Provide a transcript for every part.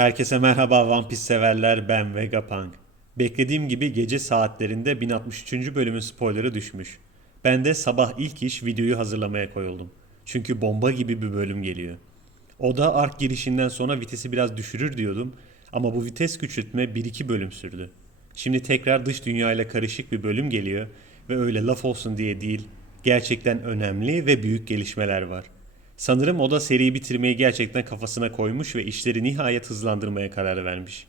Herkese merhaba One Piece severler ben Vegapunk. Beklediğim gibi gece saatlerinde 1063. bölümün spoilerı düşmüş. Ben de sabah ilk iş videoyu hazırlamaya koyuldum. Çünkü bomba gibi bir bölüm geliyor. O da ark girişinden sonra vitesi biraz düşürür diyordum ama bu vites küçültme 1-2 bölüm sürdü. Şimdi tekrar dış dünyayla karışık bir bölüm geliyor ve öyle laf olsun diye değil, gerçekten önemli ve büyük gelişmeler var. Sanırım o da seriyi bitirmeyi gerçekten kafasına koymuş ve işleri nihayet hızlandırmaya karar vermiş.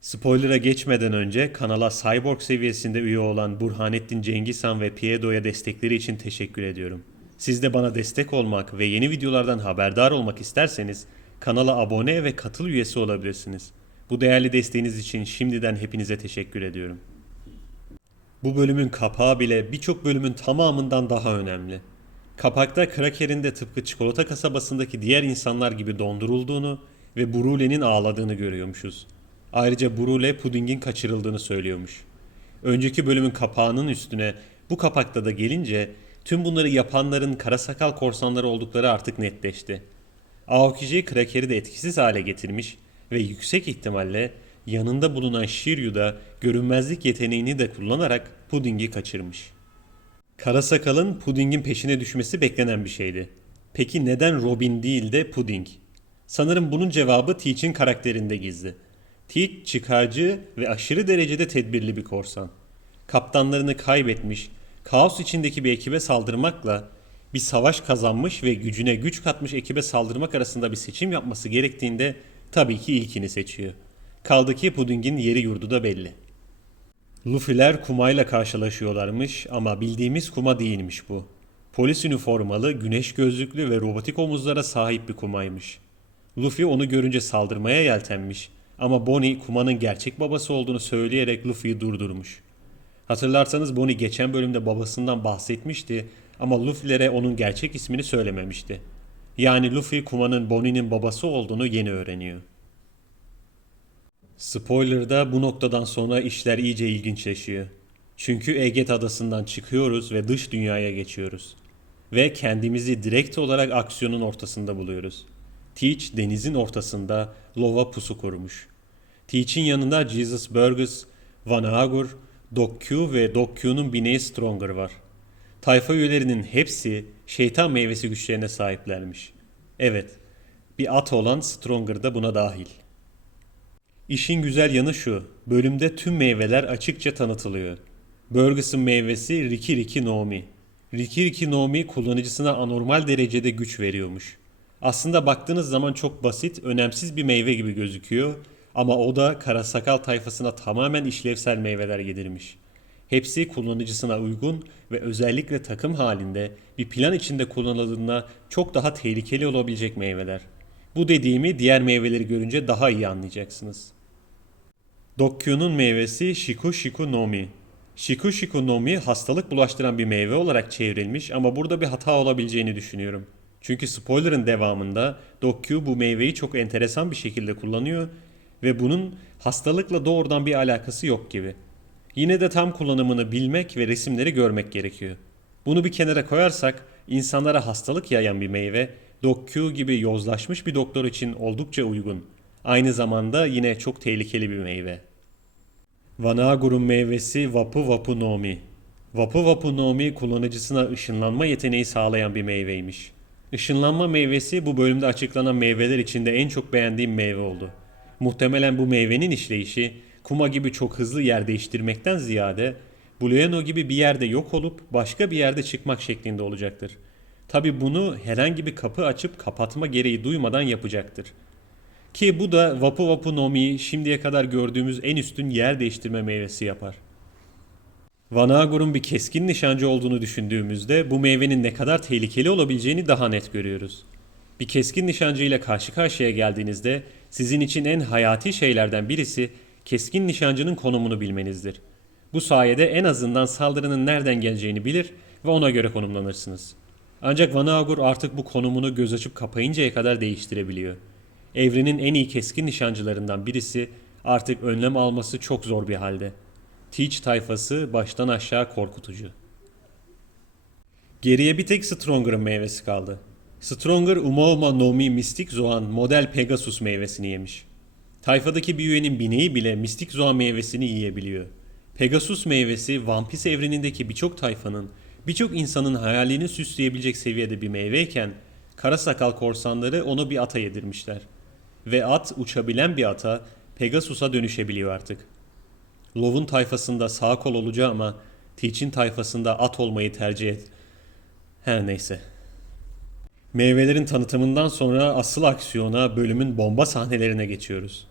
Spoiler'a geçmeden önce kanala Cyborg seviyesinde üye olan Burhanettin Cengizhan ve Piedo'ya destekleri için teşekkür ediyorum. Siz de bana destek olmak ve yeni videolardan haberdar olmak isterseniz kanala abone ve katıl üyesi olabilirsiniz. Bu değerli desteğiniz için şimdiden hepinize teşekkür ediyorum. Bu bölümün kapağı bile birçok bölümün tamamından daha önemli. Kapakta Kraker'in de tıpkı çikolata kasabasındaki diğer insanlar gibi dondurulduğunu ve Brule'nin ağladığını görüyormuşuz. Ayrıca Brule pudingin kaçırıldığını söylüyormuş. Önceki bölümün kapağının üstüne bu kapakta da gelince tüm bunları yapanların kara sakal korsanları oldukları artık netleşti. Aokiji Kraker'i de etkisiz hale getirmiş ve yüksek ihtimalle yanında bulunan Shiryu da görünmezlik yeteneğini de kullanarak pudingi kaçırmış. Karasakal'ın Puding'in peşine düşmesi beklenen bir şeydi. Peki neden Robin değil de Puding? Sanırım bunun cevabı Teach'in karakterinde gizli. Teach çıkarcı ve aşırı derecede tedbirli bir korsan. Kaptanlarını kaybetmiş, kaos içindeki bir ekibe saldırmakla bir savaş kazanmış ve gücüne güç katmış ekibe saldırmak arasında bir seçim yapması gerektiğinde tabii ki ilkini seçiyor. Kaldı ki Puding'in yeri yurdu da belli. Luffy'ler Kuma'yla karşılaşıyorlarmış ama bildiğimiz Kuma değilmiş bu. Polis üniformalı, güneş gözlüklü ve robotik omuzlara sahip bir Kuma'ymış. Luffy onu görünce saldırmaya yeltenmiş ama Bonnie Kuma'nın gerçek babası olduğunu söyleyerek Luffy'yi durdurmuş. Hatırlarsanız Bonnie geçen bölümde babasından bahsetmişti ama Luffy'lere onun gerçek ismini söylememişti. Yani Luffy Kuma'nın Bonnie'nin babası olduğunu yeni öğreniyor. Spoiler'da bu noktadan sonra işler iyice ilginçleşiyor. Çünkü Eget adasından çıkıyoruz ve dış dünyaya geçiyoruz. Ve kendimizi direkt olarak aksiyonun ortasında buluyoruz. Teach denizin ortasında lova pusu kurmuş. Teach'in yanında Jesus Burgess, Van Agur, Doc Q ve Doc Q'nun bineği Stronger var. Tayfa üyelerinin hepsi şeytan meyvesi güçlerine sahiplermiş. Evet, bir at olan Stronger da buna dahil. İşin güzel yanı şu, bölümde tüm meyveler açıkça tanıtılıyor. Burgess'ın meyvesi Riki Riki no Mi. Riki Riki no Mi kullanıcısına anormal derecede güç veriyormuş. Aslında baktığınız zaman çok basit, önemsiz bir meyve gibi gözüküyor ama o da karasakal tayfasına tamamen işlevsel meyveler yedirmiş. Hepsi kullanıcısına uygun ve özellikle takım halinde bir plan içinde kullanıldığında çok daha tehlikeli olabilecek meyveler. Bu dediğimi diğer meyveleri görünce daha iyi anlayacaksınız. Dokkyu'nun meyvesi Shiku Shiku no Mi. Shiku Shiku no Mi hastalık bulaştıran bir meyve olarak çevrilmiş ama burada bir hata olabileceğini düşünüyorum. Çünkü spoiler'ın devamında Dokkyu bu meyveyi çok enteresan bir şekilde kullanıyor ve bunun hastalıkla doğrudan bir alakası yok gibi. Yine de tam kullanımını bilmek ve resimleri görmek gerekiyor. Bunu bir kenara koyarsak insanlara hastalık yayan bir meyve Dokkyu gibi yozlaşmış bir doktor için oldukça uygun. Aynı zamanda yine çok tehlikeli bir meyve. Vanagur'un meyvesi Vapu Vapu no Mi. Vapu Vapu no Mi kullanıcısına ışınlanma yeteneği sağlayan bir meyveymiş. Işınlanma meyvesi bu bölümde açıklanan meyveler içinde en çok beğendiğim meyve oldu. Muhtemelen bu meyvenin işleyişi kuma gibi çok hızlı yer değiştirmekten ziyade Blueno gibi bir yerde yok olup başka bir yerde çıkmak şeklinde olacaktır. Tabi bunu herhangi bir kapı açıp kapatma gereği duymadan yapacaktır. Ki bu da Vapu Vapu no Mi'yi şimdiye kadar gördüğümüz en üstün yer değiştirme meyvesi yapar. Vanagur'un bir keskin nişancı olduğunu düşündüğümüzde bu meyvenin ne kadar tehlikeli olabileceğini daha net görüyoruz. Bir keskin nişancı ile karşı karşıya geldiğinizde sizin için en hayati şeylerden birisi keskin nişancının konumunu bilmenizdir. Bu sayede en azından saldırının nereden geleceğini bilir ve ona göre konumlanırsınız. Ancak Vanagur artık bu konumunu göz açıp kapayıncaya kadar değiştirebiliyor. Evrenin en iyi keskin nişancılarından birisi artık önlem alması çok zor bir halde. Teach tayfası baştan aşağı korkutucu. Geriye bir tek Stronger'ın meyvesi kaldı. Stronger Umauma no Mi Mystic Zoan model Pegasus meyvesini yemiş. Tayfadaki bir üyenin bineği bile mistik zoa meyvesini yiyebiliyor. Pegasus meyvesi Vampis evrenindeki birçok tayfanın, birçok insanın hayalini süsleyebilecek seviyede bir meyveyken kara sakal korsanları onu bir ata yedirmişler. Ve at uçabilen bir ata Pegasus'a dönüşebiliyor artık. Lov'un tayfasında sağ kol olacağı ama Teach'in tayfasında at olmayı tercih et. Her neyse. Meyvelerin tanıtımından sonra asıl aksiyona bölümün bomba sahnelerine geçiyoruz.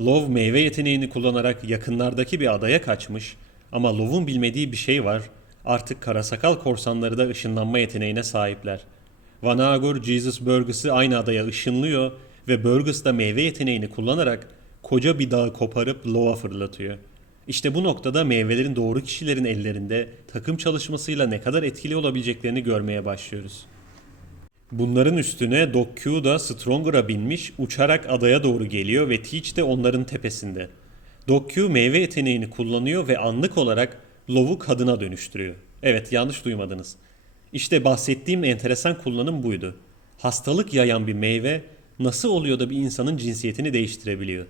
Love meyve yeteneğini kullanarak yakınlardaki bir adaya kaçmış ama Love'un bilmediği bir şey var. Artık karasakal korsanları da ışınlanma yeteneğine sahipler. Vanagur Jesus Burgess'ı aynı adaya ışınlıyor ve Burgess da meyve yeteneğini kullanarak koca bir dağı koparıp Love'a fırlatıyor. İşte bu noktada meyvelerin doğru kişilerin ellerinde takım çalışmasıyla ne kadar etkili olabileceklerini görmeye başlıyoruz. Bunların üstüne Doc Q da Stronger'a binmiş uçarak adaya doğru geliyor ve Teach de onların tepesinde. Doc Q meyve yeteneğini kullanıyor ve anlık olarak Lov'u kadına dönüştürüyor. Evet yanlış duymadınız. İşte bahsettiğim enteresan kullanım buydu. Hastalık yayan bir meyve nasıl oluyor da bir insanın cinsiyetini değiştirebiliyor?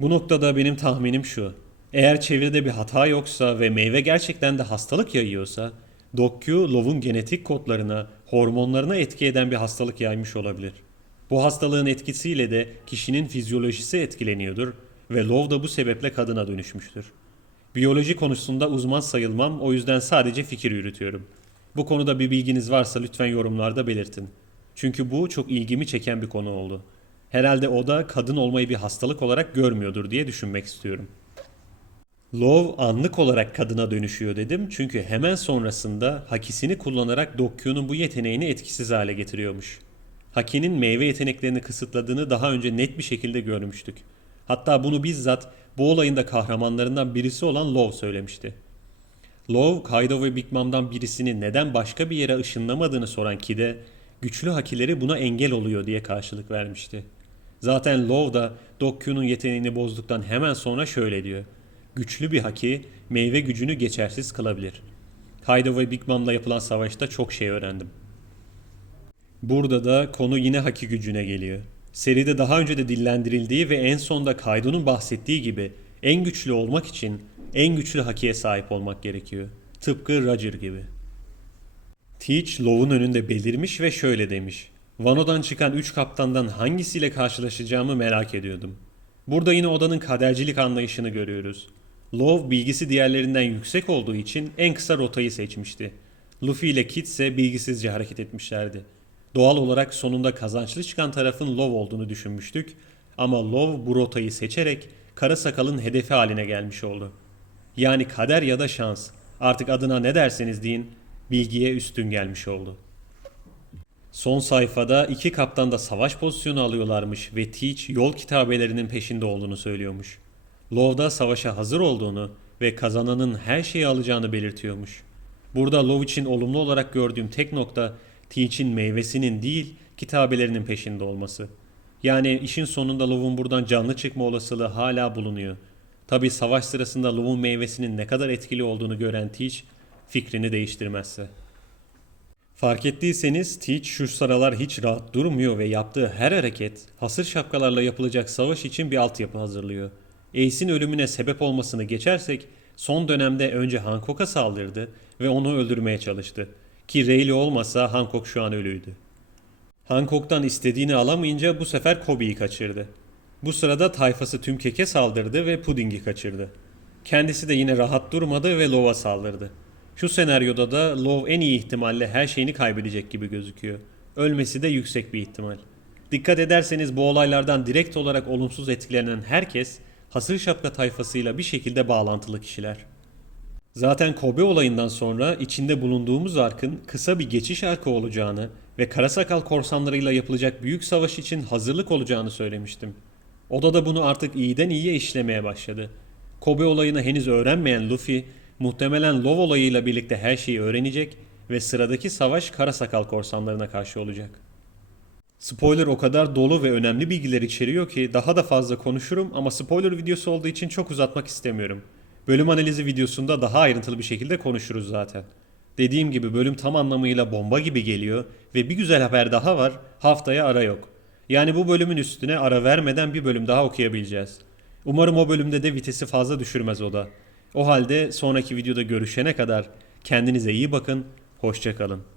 Bu noktada benim tahminim şu. Eğer çevrede bir hata yoksa ve meyve gerçekten de hastalık yayıyorsa, Doc-Q Love'un genetik kodlarına, hormonlarına etki eden bir hastalık yaymış olabilir. Bu hastalığın etkisiyle de kişinin fizyolojisi etkileniyordur ve Love da bu sebeple kadına dönüşmüştür. Biyoloji konusunda uzman sayılmam o yüzden sadece fikir yürütüyorum. Bu konuda bir bilginiz varsa lütfen yorumlarda belirtin. Çünkü bu çok ilgimi çeken bir konu oldu. Herhalde o da kadın olmayı bir hastalık olarak görmüyordur diye düşünmek istiyorum. Love anlık olarak kadına dönüşüyor dedim çünkü hemen sonrasında hakisini kullanarak Dokyu'nun bu yeteneğini etkisiz hale getiriyormuş. Haki'nin meyve yeteneklerini kısıtladığını daha önce net bir şekilde görmüştük. Hatta bunu bizzat bu olayın da kahramanlarından birisi olan Love söylemişti. Love, Kaido ve Big Mom'dan birisini neden başka bir yere ışınlamadığını soran Kid'e güçlü hakileri buna engel oluyor diye karşılık vermişti. Zaten Love da Dokyu'nun yeteneğini bozduktan hemen sonra şöyle diyor. Güçlü bir haki meyve gücünü geçersiz kılabilir. Kaido ve Big Mom'la yapılan savaşta çok şey öğrendim. Burada da konu yine haki gücüne geliyor. Seride daha önce de dillendirildiği ve en sonda Kaido'nun bahsettiği gibi en güçlü olmak için en güçlü hakiye sahip olmak gerekiyor. Tıpkı Roger gibi. Teach Love'un önünde belirmiş ve şöyle demiş. Vano'dan çıkan 3 kaptandan hangisiyle karşılaşacağımı merak ediyordum. Burada yine odanın kadercilik anlayışını görüyoruz. Love bilgisi diğerlerinden yüksek olduğu için en kısa rotayı seçmişti. Luffy ile Kid ise bilgisizce hareket etmişlerdi. Doğal olarak sonunda kazançlı çıkan tarafın Love olduğunu düşünmüştük ama Love bu rotayı seçerek Kara Sakal'ın hedefi haline gelmiş oldu. Yani kader ya da şans artık adına ne derseniz deyin bilgiye üstün gelmiş oldu. Son sayfada iki kaptan da savaş pozisyonu alıyorlarmış ve Teach yol kitabelerinin peşinde olduğunu söylüyormuş. Love da savaşa hazır olduğunu ve kazananın her şeyi alacağını belirtiyormuş. Burada Love için olumlu olarak gördüğüm tek nokta Teach'in meyvesinin değil kitabelerinin peşinde olması. Yani işin sonunda Love'un buradan canlı çıkma olasılığı hala bulunuyor. Tabi savaş sırasında Love'un meyvesinin ne kadar etkili olduğunu gören Teach fikrini değiştirmezse. Fark ettiyseniz Teach şu sıralar hiç rahat durmuyor ve yaptığı her hareket hasır şapkalarla yapılacak savaş için bir altyapı hazırlıyor. Ace'in ölümüne sebep olmasını geçersek son dönemde önce Hancock'a saldırdı ve onu öldürmeye çalıştı. Ki Rayleigh olmasa Hancock şu an ölüydü. Hancock'tan istediğini alamayınca bu sefer Kobe'yi kaçırdı. Bu sırada tayfası tüm keke saldırdı ve Pudding'i kaçırdı. Kendisi de yine rahat durmadı ve Love'a saldırdı. Şu senaryoda da Love en iyi ihtimalle her şeyini kaybedecek gibi gözüküyor. Ölmesi de yüksek bir ihtimal. Dikkat ederseniz bu olaylardan direkt olarak olumsuz etkilenen herkes hasır şapka tayfasıyla bir şekilde bağlantılı kişiler. Zaten Kobe olayından sonra içinde bulunduğumuz arkın kısa bir geçiş arka olacağını ve Karasakal korsanlarıyla yapılacak büyük savaş için hazırlık olacağını söylemiştim. Oda da bunu artık iyiden iyiye işlemeye başladı. Kobe olayını henüz öğrenmeyen Luffy muhtemelen Love olayıyla birlikte her şeyi öğrenecek ve sıradaki savaş Karasakal korsanlarına karşı olacak. Spoiler o kadar dolu ve önemli bilgiler içeriyor ki daha da fazla konuşurum ama spoiler videosu olduğu için çok uzatmak istemiyorum. Bölüm analizi videosunda daha ayrıntılı bir şekilde konuşuruz zaten. Dediğim gibi bölüm tam anlamıyla bomba gibi geliyor ve bir güzel haber daha var haftaya ara yok. Yani bu bölümün üstüne ara vermeden bir bölüm daha okuyabileceğiz. Umarım o bölümde de vitesi fazla düşürmez o da. O halde sonraki videoda görüşene kadar kendinize iyi bakın, hoşçakalın.